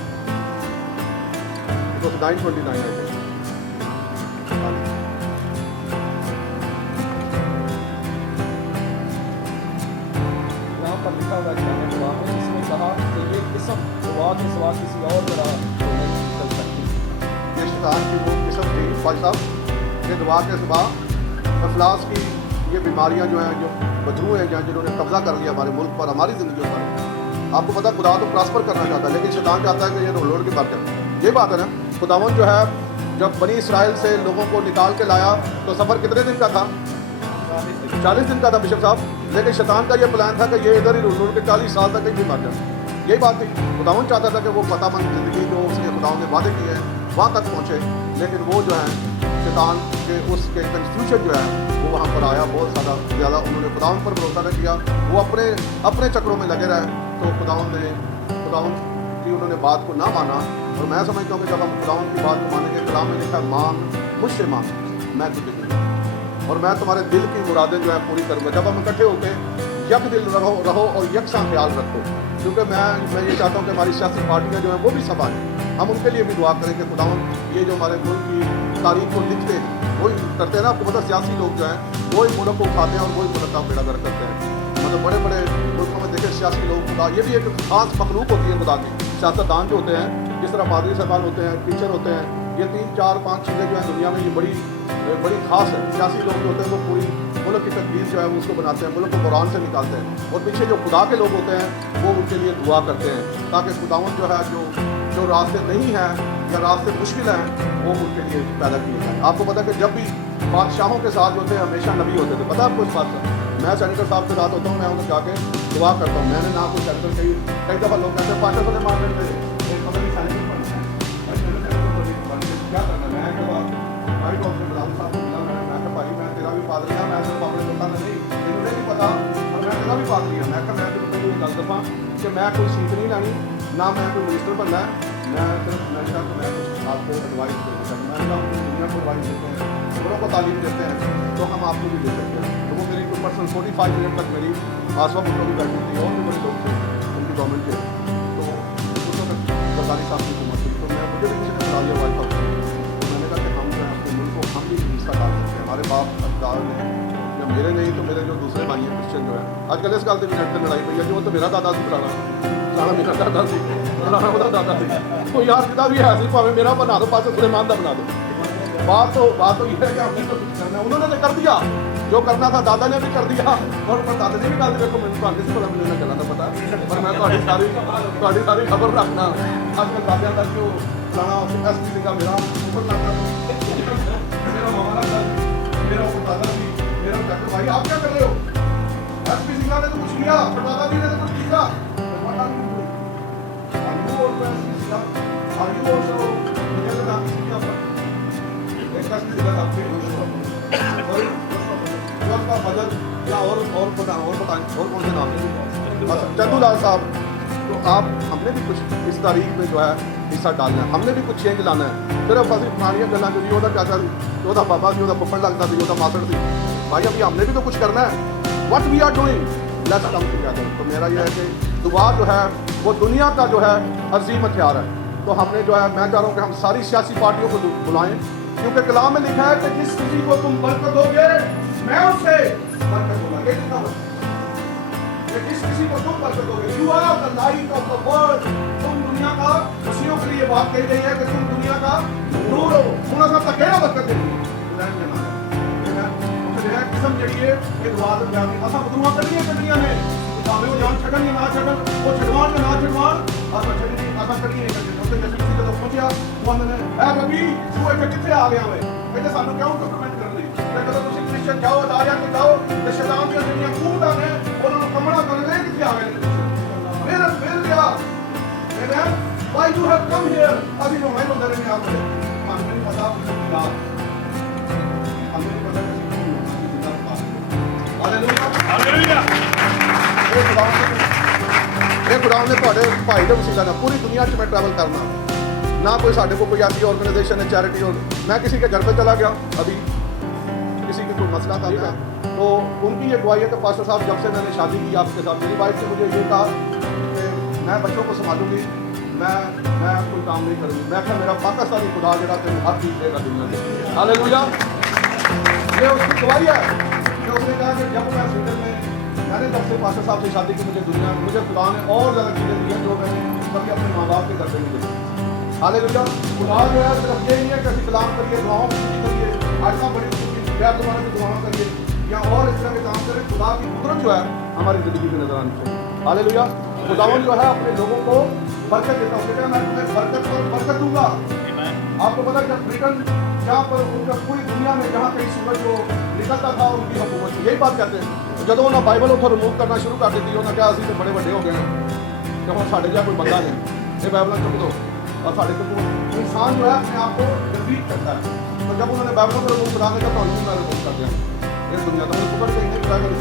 9:29 आई थिंक। यहाँ पर लिखा हुआ है इसमें कहा कि ये किस्म दुआ के सिवा किसी और तरह नहीं चल सकती। ये शैतान की वो किस्म थी भाई साहब कि दुआ के सिवा अफलास की ये बीमारियां जो हैं, जो बदरू हैं जहाँ जिन्होंने कब्जा कर लिया हमारे मुल्क पर, हमारी ज़िंदगी पर। आपको पता खुदा तो प्रॉस्पर करना चाहता है, लेकिन शैतान चाहता है कि ये रोड की बात करें। ये बात है ना, खुदावन जो है जब बनी इसराइल से लोगों को निकाल के लाया तो सफ़र कितने दिन का था? 40 दिन का था बिशप साहब। लेकिन शैतान का ये प्लान था कि ये इधर ही रोड के 40 साल तक कहीं मर जाए। यही बात थी, खुदावन चाहता था कि वो पतामंद ज़िंदगी जो उसके खुदावन ने वादे किए हैं वहाँ तक पहुँचे, लेकिन वो जो है शैतान के उसके कन्फ्यूजन जो है वो वहाँ पर आया। बहुत ज़्यादा उन्होंने खुदावन पर भरोसा नहीं किया, वो अपने चक्रों में लगे रहे। तो खुदावन की उन्होंने बात को ना माना। और मैं समझता हूँ कि जब हम खुदावन की बात को मानेंगे, कलाम में लिखा मांग मुझसे मांग मैं तुझे दूँगा और मैं तुम्हारे दिल की मुरादें जो है पूरी करूँगा। जब हम इकट्ठे होकर यक दिल रहो और यकसा ख्याल रखो, क्योंकि मैं ये चाहता हूँ कि हमारी सियासी पार्टियाँ जो हैं वो भी सभा हैं, हम उनके लिए भी दुआ करें कि खुदावन ये जो हमारे मुल्क की तारीख को लिखते हैं वही करते हैं ना। आपको पता सियासी लोग जो हैं वही मुल्क को उठाते हैं और वही मुल्क का बेड़ा गर्क करते हैं। मतलब बड़े बड़े मुल्कों में देखें सियासी लोग खुदा, ये भी एक खास मखलूक होती है खुदा की। सियासतदान जो होते हैं, जिस तरह पादरी साहबान होते हैं, टीचर होते हैं, ये 3, 4, 5 चीज़ें जो है दुनिया में ये बड़ी खास है। सियासी लोग जो होते हैं वो पूरी मुल्क की तकदीर जो है वो उसको बनाते हैं, मुल्क को कुरान से निकालते हैं। और पीछे जो खुदा के लोग होते हैं वो उनके लिए दुआ करते हैं ताकि खुदावन जो है जो रास्ते नहीं हैं या रास्ते मुश्किल हैं वो उनके लिए पैदा किए जाए। आपको पता है कि जब भी बादशाहों के साथ होते हैं हमेशा नबी होते थे। पता है आपको इस बात का? मैं सेनेटर साहब के साथ होता हूँ, मैं उन्हें जाके दुआ करता हूँ। मैंने ना कोई सेनेटर कई दफ़ा लोग कहते हैं पाशा तो मार लेते नाइट ऑफ बिलाल साहब को मिला, मैं कहा भाई मैं तेरा भी पादरी हाँ, मैं सिर्फ अपने लोगों का नहीं, तेनू नहीं पता और मैं तेरा भी पादरी हाँ। मैं कहा मैं तेन कोई गल दसा कि मैं कोई सीट नहीं लैनी, ना मैं कोई मिनिस्टर बनना है, मैं सिर्फ मैं चाहता तो मैं कुछ आपको एडवाइस देना चाहता हूँ। मैं आपको दुनिया को एडवाइस देते हैं, बड़ों को तालीम देते हैं, तो हम आपको भी दे सकते हैं। तो वो मेरी कोई पर्सन 45 मिनट तक मेरी आसवा मुझको भी बैठी थी और भी बड़े लोग थे उनकी गवर्नमेंट के, तो उसको तक सरकारी साहब की हुकूमत थी। तो मैं मुझे भी किसी ने बुला लिया वाइट हाउस, तो मैंने कहा कि हम जो है अपने मुल्क को हम भी हिस्सा डाल सकते हैं। हमारे बाप अब्दाल ने या मेरे नहीं तो मेरे जो दूसरे भाई हैं क्रिश्चियन जो है, आजकल इस गल से भी नेट पर लड़ाई पई है कि वो तो मेरा दादा सी पुराना मेरा दादा सी पुराना वो दादा सी, तो यार जिदा भी है भावें मेरा बना दो, पास सुलेमान का बना दो। बात तो ये है कि हमने तो कुछ करना है, उन्होंने तो कर दिया जो करना था, दादा ने भी कर दिया और दादा ने भी कर दिया। तो मैंने तो से पता मिलना चला था पता, पर मैं सारी खबर रखना। आजकल दादा का जो फलाना एस पी का मेरा ऊपर लगता मेरा मामा लगता मेरा ऊपर दादा भी मेरा डॉक्टर भाई आप क्या कर रहे हो? एस पी सिंह ने तो कुछ किया पर दादा जी ने तो कुछ किया। चंदूलाल साहब, तो आप हमने भी कुछ इस तारीख में जो है हिस्सा डालना है, हमने भी कुछ चेंज लाना है। सिर्फ असं पुरानियां गल्लां जो ओहदा चाचा सी, ओहदा बाबा सी, ओहदा पप्पड़ लगता सी, ओहदा मासड़ सी, भाई अभी हमने भी तो कुछ करना है। What we are doing, let's come together. तो मेरा ये है कि दुआ जो है वो दुनिया का जो है अजीम हथियार है। तो हमने जो है मैं चाह रहा हूँ कि हम सारी सियासी पार्टियों को बुलाएं, क्योंकि कलाम में लिखा है कि जिस किसी को तुम बरकत दोगे मैं उससे बरकत दूंगा। ये लिखा हुआ है कि जिस किसी को तुम बरकत दोगे, you are the light of the world. तुम दुनिया का खुशियों के लिए बात कही गई है कि तुम दुनिया का नूर हो। उन्होंने सब तक कहना बरकत देनी है किस्म जड़िए ये दुआ तो जानी असा दुआ करनी है दुनिया ने भावे वो जान छड़न या ना छड़न, वो छड़वान या ना छड़वान, असा छड़नी असा करी नहीं करते। तो जैसे किसी को पहुंचा वो ने है रबी तू इथे किथे आ गया वे, कहते सानू क्यों कमेंट कर ली कि जब तुम क्रिश्चियन जाओ दाया के जाओ ते शैतान दी दुनिया खूब आने उन्होंने कमड़ा कर ले किथे आ गए मेरा मिल गया। Amen. Why you have come here? अभी नो मैं अंदर में आ गए मान नहीं पता क्या हमें नहीं पता हालेलुया ये खुदावन ने ਤੁਹਾਡੇ ਭਾਈ ਦੇ ਵਸੀਲਾ ਨਾਲ पूरी दुनिया में ट्रैवल करना ना कोई साढ़े को कोई ऐसी ऑर्गेनाइजेशन है चैरिटी और मैं किसी के घर पे चला गया अभी किसी की कोई मसला था तो उनकी ये दुआ है कि पास्टर साहब जब से मैंने शादी की आपके साथ मेरी वाइफ ने मुझे ये कहा कि मैं बच्चों को संभालूंगी मैं कोई काम नहीं करूँगी। मैं क्या मेरा पाकिस्तानी खुदा जरा तेरे हर चीज़ देगा दुनिया में। हालेलुया ये उसकी दुआई है कि उसने कहा कि जब मैं स्वीडन में मैंने जब से पास्टर साहब से शादी की मुझे खुदा ने और ज़्यादा चीज़ें दी हैं जो मैंने कभी अपने माँ बाप के घर पे नहीं दी। हालेलुया खुदा जो है सिर्फ ये नहीं है कि कलाम करिए दुआओं की करिए आजकल बड़ी गैर तुम्हारे की दुआओं करिए या और इस तरह के काम करें। खुदा की कुदरत जो है हमारी ज़िंदगी में नजर आनी चाहिए। हालेलुया खुदावन जो है अपने लोगों को बरकत देता हूँ कहता मैं तुम्हें बरकत पर बरकत दूंगा। आपको पता जब ब्रिटेन जहाँ पर उनका पूरी दुनिया में जहाँ कहीं सूरज जो निकलता था उनकी हुकूमत यही बात कहते हैं। जब उन्होंने बाइबल उतो रिमूव करना शुरू कर दी उन्होंने कहा अभी तो बड़े बड़े हो गए हैं कि हम साढ़े जहाँ कोई बंदा नहीं ये बाइबल चुक दो और साढ़े को इंसान जो है अपने आप को रिपीट करता है। तो जब उन्होंने बाइबल को रिमूव करा देगा तो मैं रिमूव कर दिया इस दुनिया का पकड़ के इन्हें बाइबल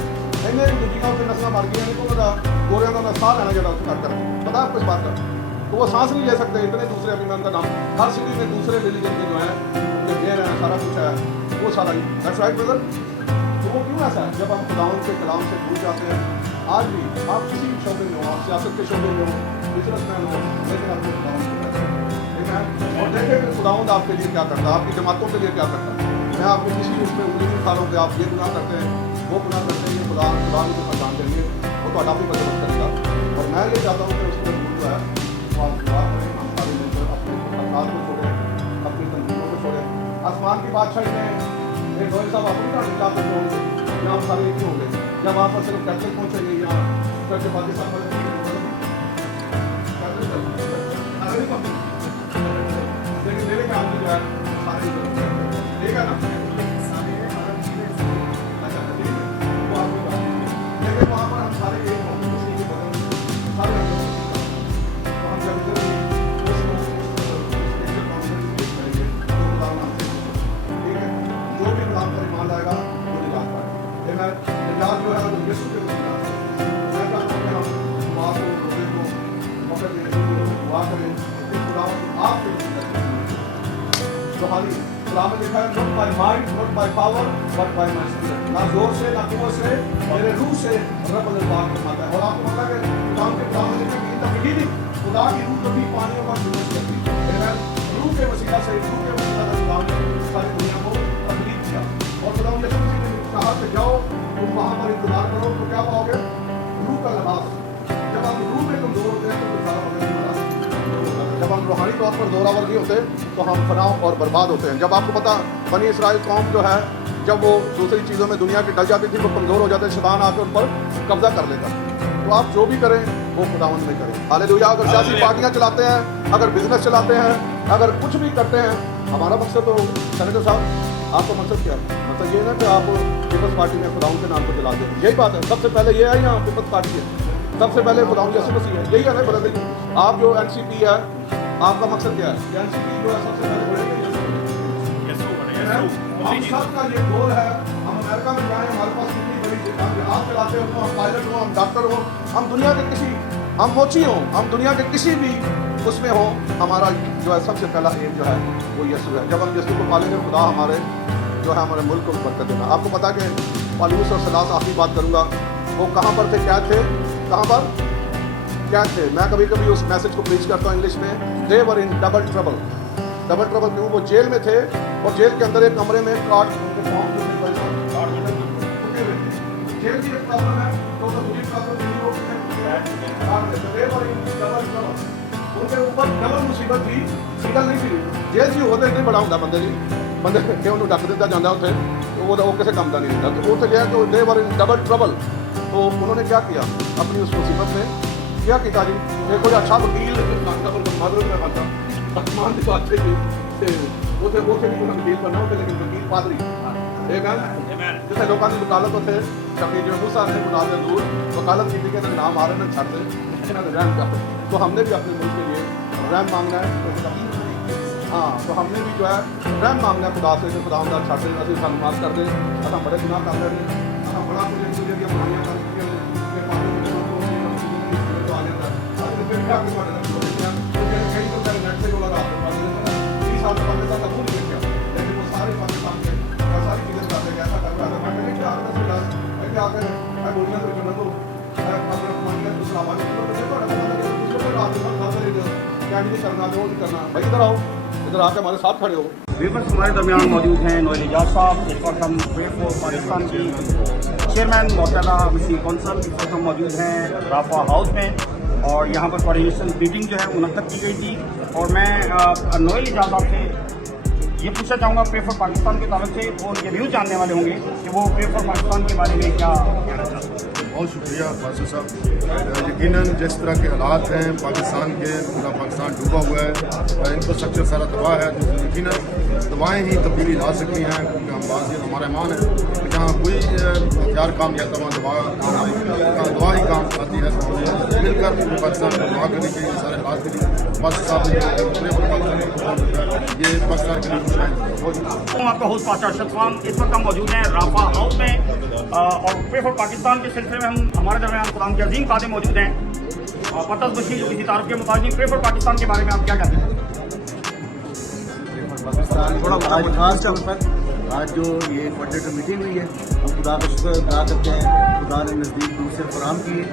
इन्हें दूजियां से नस्ल मर गई तो उन्होंने गोरिया का साह लेना जरा कर कर पता आपको इस बात का तो वो सांस नहीं ले सकते इतने दूसरे अभी मैं उनका नाम हर सिटी में दूसरे रिलीजन के जो है उनके घेर हैं सारा कुछ है वो सारा दैट्स राइट ब्रदर। तो वो क्यों ऐसा है जब हम खुदावन के कलाम से दूर जाते हैं आज भी आप किसी भी शोबे में हो आप सियासत के शोबे में हो बिजनेस मैन हो लेकिन आपको खुदावन और देखें कि खुदावंद आपके लिए क्या करता है आपकी जमातों के लिए क्या करता है। मैं आपके किसी उसमें उंगली नहीं खा रहा हूँ कि आप ये गुनाह करते हैं वो गुनाह करते हैं ये खुदा को पहचान देंगे वो तो भी मदद करेगा। और मैं ये चाहता हूँ कि उसके दूर जो है वो आप दुआ करें हम सारे मिलकर अपने अफराद को छोड़ें अपनी तंजीमों को छोड़ें। आसमान की बादशाही में एक रोहित साहब अपनी हिसाब से होंगे या हम सारे एक ही होंगे या वहाँ पर सिर्फ कैथलिक पहुँचेंगे या करके पाकिस्तान वाले लेकिन मेरे ख्याल में जो है सारे ठीक है ना अच्छा ठीक है वो आपकी बात लेकिन वहाँ पर हम सारे एक होंगे किसी के बदल सारे तो हम जब करेंगे तो उदाहरण ठीक है लिखा है not by might, not by power, but by my spirit. ना जोर से ना कुवत से मेरे रूह से रब अल्लाह फरमाता है। और आपको पता है कि खुदा के कलाम में लिखा है इन द बिगिनिंग खुदा की रूह कभी पानियों का जुलूस करती है। रूह के वसीला से रूह के वसीला से खुदा ने सारी दुनिया को तकलीफ किया। और खुदा ने कहा कि जाओ तुम वहाँ पर इंतजार करो तो क्या पाओगे? रूह का लिबास। जब हम रूह में कमजोर होते हैं तो सारा वक्त नहीं बना। जब हम रूहानी तौर पर जोरावर नहीं होते तो हम फनाव और बर्बाद होते हैं। जब आपको पता बनी इसराइल कौम जो है जब वो दूसरी चीज़ों में दुनिया की डल जाती थी वो कमज़ोर हो जाते, शैतान आकर उन पर कब्जा कर लेगा। तो आप जो भी करें वो खुदावंद में करें। हालेलुया। अगर सियासी पार्टियाँ चलाते हैं, अगर बिजनेस चलाते हैं, अगर कुछ भी करते हैं, हमारा मकसद तो सेनेटर साहब आपका मकसद क्या है? मतलब ये ना कि आप पीपल्स पार्टी में खुदावंद के नाम को चलाते हैं, यही बात है। सबसे पहले ये है यहाँ पीपल्स पार्टी है, सबसे पहले खुदावंद यीशु मसीह है, यही है ना बदल। आप जो एनसीपी है आपका मकसद क्या है? एनसीपी जो है सबसे पहले हम सबका ये गोल है। हम अमेरिका में जाएं, हमारे पास कितनी बड़ी हम जहाज चलाते हो, हम पायलट हो, हम डॉक्टर हो, हम दुनिया के किसी हम मोची हो, हम दुनिया के किसी भी उसमें हो, हमारा जो है सबसे पहला एम जो है वो यीशु है। जब हम यीशु को पालेंगे खुदा हमारे जो है हमारे मुल्क को बरकत देना। आपको पता कि पौलुस और सिलास आखिरी बात करूँगा, वो कहाँ पर थे, क्या थे, कहाँ पर क्या थे? मैं कभी कभी उस मैसेज को प्रीच करता हूँ इंग्लिश में, they were in double trouble. Double trouble क्यों? वो जेल में थे और जेल के अंदर एक कमरे में काट उनके फॉर्म जो थे जेल की एक प्रॉब्लम है तो दूसरी प्रॉब्लम नहीं हो दे वर इन डबल ट्रबल। उनके ऊपर डबल मुसीबत थी, सिंगल नहीं थी। जेल जी होते नहीं बड़ा होंगे बंदे जी, बंदे कि उन्होंने ढक दिता जाता उत्थे तो वो किसी काम का नहीं होता। तो उत्थे गया तो दे वर इन डबल ट्रबल। तो उन्होंने क्या किया अपनी उस मुसीबत में? क्या किया जी? एक कोई अच्छा वकील मादर में खाता आसमान की बात से उसे भी वकील बनना होते, लेकिन वकील पादरी एक जैसे लोगों की वकालत होते कभी जो मूसा ने बुला दे दूर वकालत की के नाम आ रहे ना छड़ दे रहम कर। तो हमने भी अपने मुल्क के लिए रहम मांगना है। हाँ, तो हमने भी जो है रहम मांगना है खुदा से, खुदा उनका छड़ दे, असं सानू माफ कर दे, अस बड़े गुनाह कर रहे हैं, अस बड़ा कुछ बुराइयां कर पाकिस्तान का भूल गया, लेकिन वो सारे पाकिस्तान के सारी चीजें करते गया, ऐसा कर रहा था। मैंने क्या क्या कर मैं बोलिया तो चलो तो मानिया तो सलाम वालेकुम तो देखो दूसरे को रात में बात करेंगे क्या नहीं करना जो नहीं करना। भाई इधर आओ, इधर आके हमारे साथ खड़े हो। व्यूअर्स हमारे दरमियान मौजूद हैं नोएल इजाज साहब, इस वक्त हम प्रे फॉर पाकिस्तान की चेयरमैन मौजूदा वसीम कौंसल, इस वक्त हम मौजूद हैं राफा हाउस में और यहाँ पर कोऑर्डिनेशन मीटिंग जो है मुनक्कद की गई थी। और मैं नोएल इजाज साहब से ये पूछना चाहूँगा प्रे फॉर पाकिस्तान के ताल्लुक से, वो उनके व्यूज़ जानने वाले होंगे कि वो प्रे फॉर पाकिस्तान के बारे में क्या कहना चाहते हैं। बहुत शुक्रिया फासिल साहब। यकीनन जिस तरह के हालात हैं पाकिस्तान के, पूरा पाकिस्तान डूबा हुआ है, इंफ्रास्ट्रक्चर सारा तबाह है, तो यकीनन दवाएँ ही तब्दीली ला सकती हैं, क्योंकि हम बाज़ हमारा ईमान है जहाँ कोई हथियार काम नहीं आता वहाँ दवा ही काम आती है। तो मिलकर पाकिस्तान को दुआ करनी चाहिए सारे हालात के लिए। फासिल साहब ने ये पाकिस्तान के लिए आपका होस्ट पास्टर अरशद खान, इस वक्त हम मौजूद हैं राफा हाउस में और प्रे फॉर पाकिस्तान के सिलसिले में हम हमारे दरमियान खुदाम के अजीम कादे मौजूद हैं। पतस बशीर जो किसी तारुफ के मुताबिक प्रे फॉर पाकिस्तान के बारे में आप क्या कहते हैं? पाकिस्तान खास तौर पर आज जो ये कोऑर्डिनेटर मीटिंग हुई है, हम खुदा का शुक्र अदा करते हैं। खुदा ने नज़दीक दूर से फराहम किए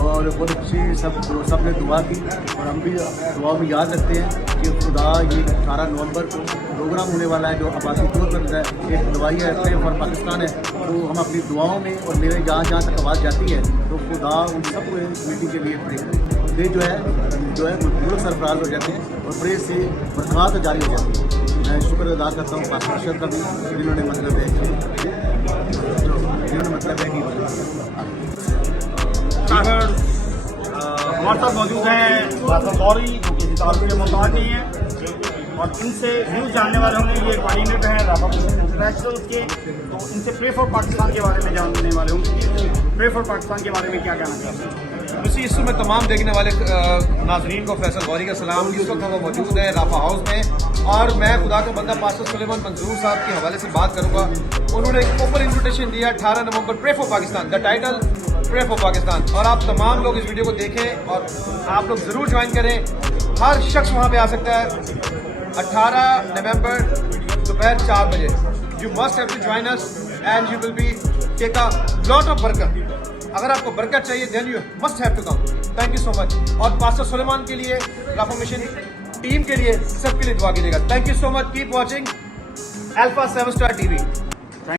और बहुत अच्छी सब ने दुआ की और हम भी दुआ में याद रखते हैं कि खुदा ये 18 नवंबर को प्रोग्राम होने वाला है जो आबादी तौर पर एक दवाई है प्रे फॉर पाकिस्तान है। तो हम अपनी दुआओं में और मेरे जहाँ जहाँ तक आवाज़ जाती है तो खुदा उन सबको मीटिंग के लिए प्रे करें। ये जो है मुल्क सरफराज हो जाते हैं और प्रे से बरकत जारी हो जाती है। मैं शुक्र अदा करता हूँ पास्टर अरशद का भी, जिन्होंने मतलब है हमारे साथ मौजूद हैं बादल गौरी जो किसी तारुफ के मोहताज नहीं है और इनसे व्यूज़ जानने वाले होंगे। ये कोऑर्डिनेटर हैं राफा इंटरनेशनल के, तो इनसे प्रे फॉर पाकिस्तान के बारे में जानने वाले होंगे। प्रे फॉर पाकिस्तान के बारे में क्या कहना चाहते हैं? उसी इस में तमाम देखने वाले नाजरीन को फैसल गौरी का सलाम। इस वक्त हम मौजूद हैं राफा हाउस में और मैं खुदा का बंदा पास्टर सुलेमान मंजूर साहब के हवाले से बात करूंगा। उन्होंने एक ओपन इन्विटेशन दिया 18 नवंबर pray for Pakistan, the title pray for Pakistan. और आप तमाम लोग इस वीडियो को देखें और आप लोग ज़रूर ज्वाइन करें। हर शख्स वहाँ पे आ सकता है 18 नवंबर दोपहर 4 बजे. You must have to join us and you will be take a lot of बरकत. अगर आपको बरकत चाहिए then you must have to come. Thank you so much. और पास्टर सुलेमान के लिए, राफा मिशन टीम के लिए, सबके लिए दुआ कीजिएगा. Thank you so much. Keep watching Alpha 7 Star TV.